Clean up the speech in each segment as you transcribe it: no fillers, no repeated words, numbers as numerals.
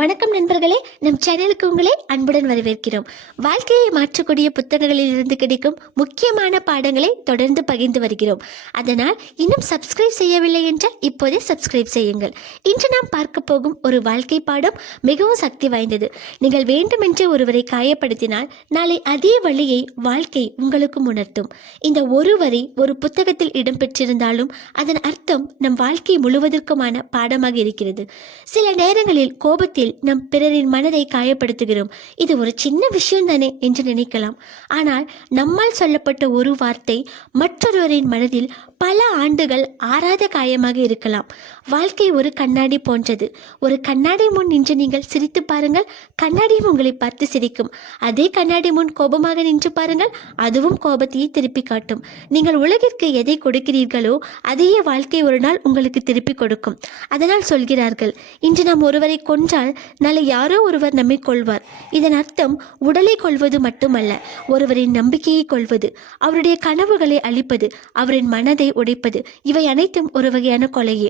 வணக்கம் நண்பர்களே, நம் சேனலுக்கு உங்களை அன்புடன் வரவேற்கிறோம். வாழ்க்கையை மாற்றக்கூடிய புத்தகங்களில் இருந்து கிடைக்கும் முக்கியமான பாடங்களை தொடர்ந்து பகிர்ந்து வருகிறோம். அதனால் இன்னும் சப்ஸ்கிரைப் செய்யவில்லை என்றால் இப்போதே சப்ஸ்கிரைப் செய்யுங்கள். இன்று நாம் பார்க்க போகும் ஒரு வாழ்க்கை பாடம் மிகவும் சக்தி வாய்ந்தது. நீங்கள் வேண்டுமென்றே ஒருவரை காயப்படுத்தினால் நாளை அதே வழியை வாழ்க்கை உங்களுக்கு உணர்த்தும். இந்த ஒரு வரி ஒரு புத்தகத்தில் இடம்பெற்றிருந்தாலும் அதன் அர்த்தம் நம் வாழ்க்கை முழுவதற்குமான பாடமாக இருக்கிறது. சில நேரங்களில் கோபத்தில் நம் பிறரின் மனதை காயப்படுத்துகிறோம். இது ஒரு சின்ன விஷயம் தானே என்று நினைக்கலாம். ஆனால் நம்மால் சொல்லப்பட்ட ஒரு வார்த்தை மற்றொருவரின் மனதில் பல ஆண்டுகள் ஆறாத காயமாக இருக்கலாம். வாழ்க்கை ஒரு கண்ணாடி போன்றது. ஒரு கண்ணாடி முன் நின்று நீங்கள் சிரித்து பாருங்கள், கண்ணாடியும் உங்களை பார்த்து சிரிக்கும். அதே கண்ணாடி முன் கோபமாக நின்று பாருங்கள், அதுவும் கோபத்தையே திருப்பி காட்டும். நீங்கள் உலகிற்கு எதை கொடுக்கிறீர்களோ அதையே வாழ்க்கை ஒரு நாள் உங்களுக்கு திருப்பி கொடுக்கும். அதனால் சொல்கிறார்கள், இன்று நாம் ஒருவரை கொன்றால் நாளை யாரோ ஒருவர் நம்மை கொள்வார். இதன் அர்த்தம் உடலை கொள்வது மட்டுமல்ல, ஒருவரின் நம்பிக்கையை கொள்வது, அவருடைய கனவுகளை அழிப்பது, அவரின் மனதை உடைப்பது. இவை அனைத்தும் ஒரு வகையான கொலையே.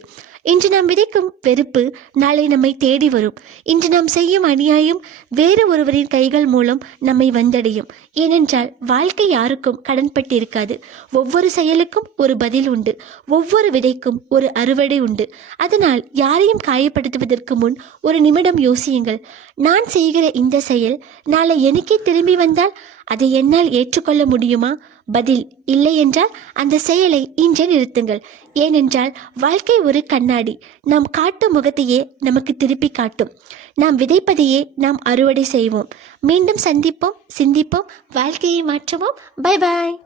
இன்று நாம் விதைக்கும் வெறுப்பு நாளை நம்மை தேடி வரும். இன்று நாம் செய்யும் அநியாயம் வேறு ஒருவரின் கைகள் மூலம் நம்மை வந்தடையும். ஏனென்றால் வாழ்க்கை யாருக்கும் கடன்பட்டு இருக்காது. ஒவ்வொரு செயலுக்கும் ஒரு பதில் உண்டு, ஒவ்வொரு விதைக்கும் ஒரு அறுவடை உண்டு. அதனால் யாரையும் காயப்படுத்துவதற்கு முன் ஒரு நிமிடம் யோசியுங்கள். நான் செய்கிற இந்த செயல் நாளை எனக்கே திரும்பி வந்தால் அதை என்னால் ஏற்றுக்கொள்ள முடியுமா? பதில் இல்லை என்றால் அந்த செயலை இன்றே நிறுத்துங்கள். ஏனென்றால் வாழ்க்கை ஒரு கண்ணாடி. நாம் காட்டும் முகத்தையே நமக்கு திருப்பி காட்டும். நாம் விதைப்பதையே நாம் அறுவடை செய்வோம். மீண்டும் சந்திப்போம், சிந்திப்போம், வாழ்க்கையை மாற்றுவோம். Bye bye.